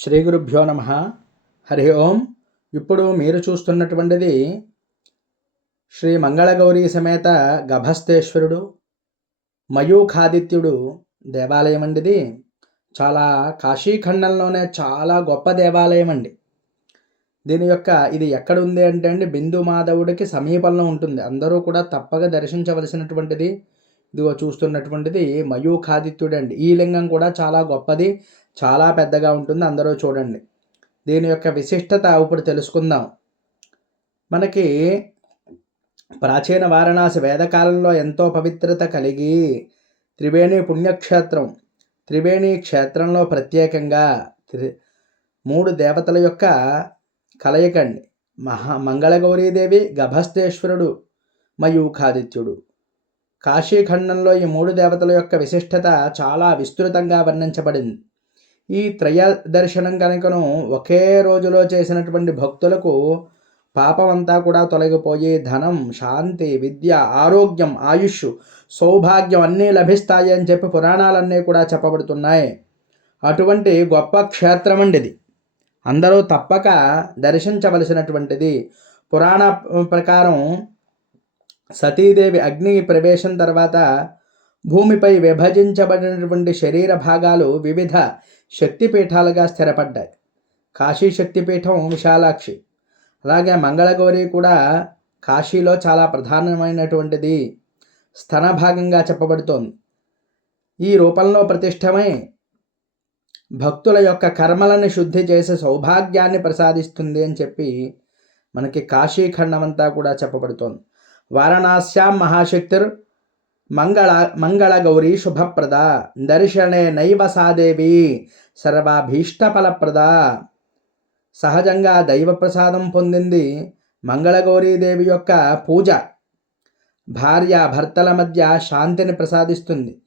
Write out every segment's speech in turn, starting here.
శ్రీ గురుభ్యో నమ. హరి ఓం. ఇప్పుడు మీరు చూస్తున్నటువంటిది శ్రీ మంగళగౌరీ సమేత గభస్తేశ్వరుడు మయూఖాదిత్యుడు దేవాలయం అండి ఇది చాలా కాశీఖండంలోనే చాలా గొప్ప దేవాలయం అండి. దీని యొక్క ఇది ఎక్కడ ఉంది అంటే అండి బిందు మాధవుడికి సమీపంలో ఉంటుంది. అందరూ కూడా తప్పక దర్శించవలసినటువంటిది ఇదిగో చూస్తున్నటువంటిది మయూఖాదిత్యుడు అండి ఈ లింగం కూడా చాలా గొప్పది చాలా పెద్దగా ఉంటుంది. అందరూ చూడండి. దీని యొక్క విశిష్టత ఇప్పుడు తెలుసుకుందాం. మనకి ప్రాచీన వారణాసి వేదకాలంలో ఎంతో పవిత్రత కలిగి త్రివేణి పుణ్యక్షేత్రం త్రివేణి క్షేత్రంలో ప్రత్యేకంగా త్రి మూడు దేవతల యొక్క కలయికండి. మహా మంగళగౌరీదేవి గభస్తేశ్వరుడు మయూఖాదిత్యుడు. కాశీఖండంలో ఈ మూడు దేవతల యొక్క విశిష్టత చాలా విస్తృతంగా వర్ణించబడింది. ఈ త్రయ దర్శనం కనుకను ఒకే రోజులో చేసినటువంటి భక్తులకు పాపం అంతా కూడా తొలగిపోయి ధనం శాంతి విద్య ఆరోగ్యం ఆయుష్ సౌభాగ్యం అన్నీ లభిస్తాయి అని చెప్పి పురాణాలన్నీ కూడా చెప్పబడుతున్నాయి. అటువంటి గొప్ప క్షేత్రం అండి ఇది అందరూ తప్పక దర్శించవలసినటువంటిది. పురాణ ప్రకారం సతీదేవి అగ్ని ప్రవేశం తర్వాత భూమిపై విభజించబడినటువంటి శరీర భాగాలు వివిధ శక్తిపీఠాలుగా స్థిరపడ్డాయి. కాశీ శక్తిపీఠం విశాలాక్షి. అలాగే మంగళగౌరి కూడా కాశీలో చాలా ప్రధానమైనటువంటిది స్థన భాగంగా చెప్పబడుతోంది. ఈ రూపంలో ప్రతిష్టమై భక్తుల యొక్క కర్మలను శుద్ధి చేసే సౌభాగ్యాన్ని ప్రసాదిస్తుంది అని చెప్పి మనకి కాశీఖండమంతా కూడా చెప్పబడుతోంది. వారణాస్యాం మహాశక్తిర్ మంగళ మంగళగౌరీ శుభప్రద. దర్శనే నైవ సాదేవి సర్వాభీష్టఫలప్రద. సహజంగా దైవ ప్రసాదం పొందింది మంగళగౌరీదేవి యొక్క పూజ. భార్య భర్తల మధ్య శాంతిని ప్రసాదిస్తుంది.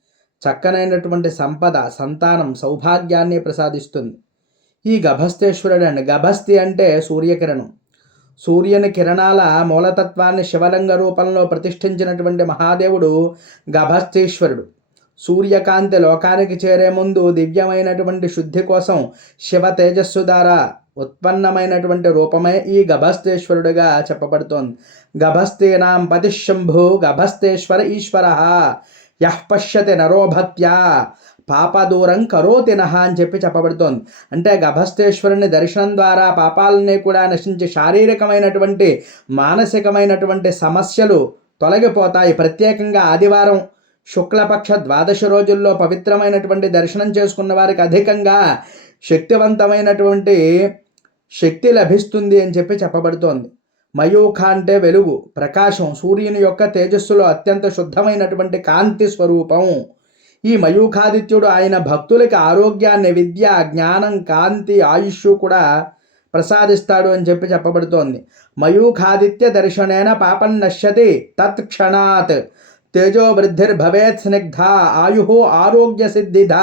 చక్కనైనటువంటి సంపద సంతానం సౌభాగ్యాన్ని ప్రసాదిస్తుంది. ఈ గభస్తేశ్వరుడు అండి గభస్తి అంటే సూర్యకిరణం. సూర్యుని కిరణాల మూలతత్వాన్ని శివలింగ రూపంలో ప్రతిష్ఠించినటువంటి మహాదేవుడు గభస్తీశ్వరుడు సూర్యకాంతి లోకానికి చేరే ముందు దివ్యమైనటువంటి శుద్ధి కోసం శివ తేజస్సు ద్వారా ఉత్పన్నమైనటువంటి రూపమే ఈ గభస్తేశ్వరుడిగా చెప్పబడుతోంది. గభస్తీనాం పతిశంభు గభస్తేశ్వర ఈశ్వర యః పశ్యతి నరోభక్త్యా పాపదూరం కరో తినహ అని చెప్పి చెప్పబడుతోంది. అంటే గభస్తేశ్వరుని దర్శనం ద్వారా పాపాలన్నీ కూడా నశించి శారీరకమైనటువంటి మానసికమైనటువంటి సమస్యలు తొలగిపోతాయి. ప్రత్యేకంగా ఆదివారం శుక్లపక్ష ద్వాదశ రోజుల్లో పవిత్రమైనటువంటి దర్శనం చేసుకున్న వారికి అధికంగా శక్తివంతమైనటువంటి శక్తి లభిస్తుంది అని చెప్పి చెప్పబడుతోంది. మయూఖ అంటే వెలుగు ప్రకాశం సూర్యుని యొక్క తేజస్సులో అత్యంత శుద్ధమైనటువంటి కాంతి స్వరూపం. ఈ మయూఖాదిత్యుడు ఆయన భక్తులకి ఆరోగ్యాన్ని విద్య జ్ఞానం కాంతి ఆయుష్ కూడా ప్రసాదిస్తాడు అని చెప్పి చెప్పబడుతోంది. మయూఖాదిత్య దర్శనేన పాపం నశ్యతి తత్క్షణాత్ తేజోవృద్ధిర్భవేత్ స్నిగ్ధ ఆయు ఆరోగ్య సిద్ధిధ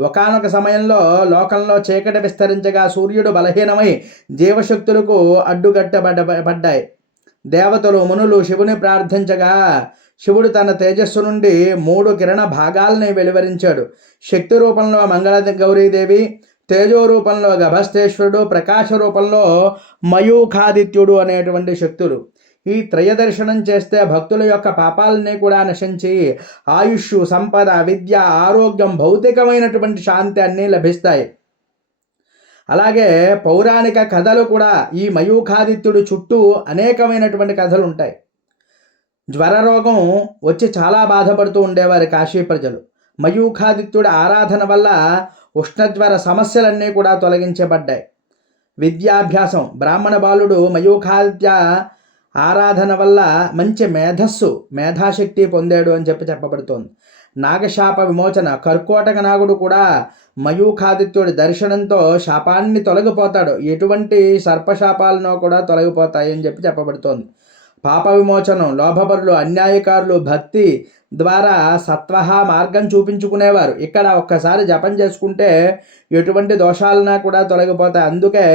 ఒకనొక సమయంలో లోకంలో చీకటి విస్తరించగా సూర్యుడు బలహీనమై జీవశక్తులకు అడ్డుగట్టబడ్డ పడ్డాయి. దేవతలు మునులు శివుని ప్రార్థించగా శివుడు తన తేజస్సు నుండి మూడు కిరణ భాగాల్ని వెలువరించాడు. శక్తి రూపంలో మంగళ గౌరీదేవి తేజో రూపంలో గభస్తేశ్వరుడు ప్రకాశ రూపంలో మయూఖాదిత్యుడు అనేటువంటి శక్తులు. ఈ త్రయదర్శనం చేస్తే భక్తుల యొక్క పాపాలని కూడా నశించి ఆయుష్ సంపద విద్య ఆరోగ్యం భౌతికమైనటువంటి శాంతి అన్నీ లభిస్తాయి. అలాగే పౌరాణిక కథలు కూడా ఈ మయూఖాదిత్యుడు చుట్టూ అనేకమైనటువంటి కథలు ఉంటాయి. జ్వర రోగం వచ్చి చాలా బాధపడుతూ ఉండేవారు కాశీ ప్రజలు. మయూఖాదిత్యుడి ఆరాధన వల్ల ఉష్ణజ్వర సమస్యలన్నీ కూడా తొలగించబడ్డాయి. విద్యాభ్యాసం బ్రాహ్మణ బాలుడు మయూఖాదిత్య ఆరాధన వల్ల మంచి మేధస్సు మేధాశక్తి పొందాడు అని చెప్పి చెప్పబడుతోంది. నాగశాప విమోచన కర్కోటక నాగుడు కూడా మయూఖాదిత్యుడి దర్శనంతో శాపాన్ని తొలగిపోతాడు. ఎటువంటి సర్పశాపాలను కూడా తొలగిపోతాయి అని చెప్పి చెప్పబడుతోంది. పాప విమోచనం లోభపరులు అన్యాయకారులు భక్తి ద్వారా సత్వహ మార్గం చూపించుకునేవారు. ఇక్కడ ఒక్కసారి జపం చేసుకుంటే ఎటువంటి దోషాలన్నా కూడా తొలగిపోతాయి. అందుకే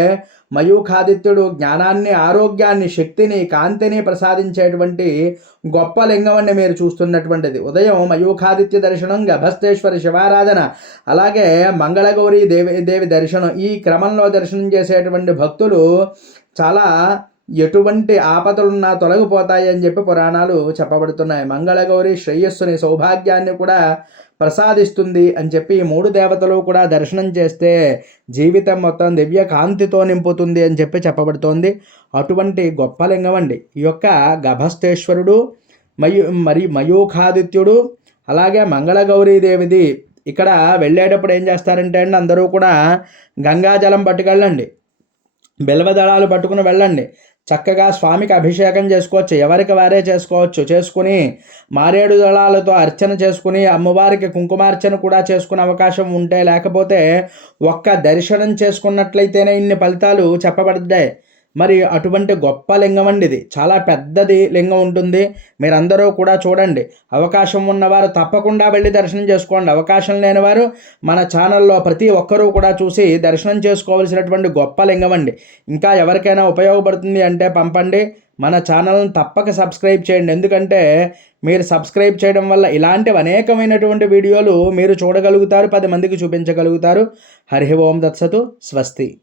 మయూఖాదిత్యుడు జ్ఞానాన్ని ఆరోగ్యాన్ని శక్తిని కాంతిని ప్రసాదించేటువంటి గొప్ప లింగం మీరు చూస్తున్నటువంటిది. ఉదయం మయూఖాదిత్య దర్శనం గభస్తేశ్వరి శివారాధన అలాగే మంగళగౌరి దేవి దేవి దర్శనం. ఈ క్రమంలో దర్శనం చేసేటువంటి భక్తులు చాలా ఎటువంటి ఆపదలున్నా తొలగిపోతాయి అని చెప్పి పురాణాలు చెప్పబడుతున్నాయి. మంగళగౌరి శ్రేయస్సుని సౌభాగ్యాన్ని కూడా ప్రసాదిస్తుంది అని చెప్పి ఈ మూడు దేవతలు కూడా దర్శనం చేస్తే జీవితం మొత్తం దివ్య కాంతితో నింపుతుంది అని చెప్పి చెప్పబడుతోంది. అటువంటి గొప్ప లింగం అండి. ఈ యొక్క గభస్తేశ్వరుడు మయు మరి మయూఖాదిత్యుడు అలాగే మంగళగౌరీదేవిది ఇక్కడ వెళ్ళేటప్పుడు ఏం చేస్తారంటే అండి అందరూ కూడా గంగాజలం పట్టుకెళ్ళండి. బిల్వదళాలు పట్టుకుని వెళ్ళండి. చక్కగా స్వామికి అభిషేకం చేసుకోవచ్చు. ఎవరికి వారే చేసుకోవచ్చు. చేసుకుని మారేడు దళాలతో అర్చన చేసుకుని అమ్మవారికి కుంకుమార్చన కూడా చేసుకునే అవకాశం ఉంటే లేకపోతే ఒక్క దర్శనం చేసుకున్నట్లయితేనే ఇన్ని ఫలితాలు చెప్పబడ్డాయి మరి అటువంటి గొప్ప లింగం అండి ఇది. చాలా పెద్దది లింగం ఉంటుంది. మీరందరూ కూడా చూడండి. అవకాశం ఉన్నవారు తప్పకుండా వెళ్ళి దర్శనం చేసుకోండి. అవకాశం లేనివారు మన ఛానల్లో ప్రతి ఒక్కరూ కూడా చూసి దర్శనం చేసుకోవాల్సినటువంటి గొప్ప లింగం అండి. ఇంకా ఎవరికైనా ఉపయోగపడుతుంది అంటే పంపండి. మన ఛానల్ని తప్పక సబ్స్క్రైబ్ చేయండి. ఎందుకంటే మీరు సబ్స్క్రైబ్ చేయడం వల్ల ఇలాంటివి అనేకమైనటువంటి వీడియోలు మీరు చూడగలుగుతారు. పది మందికి చూపించగలుగుతారు. హరి ఓం దత్సతు స్వస్తి.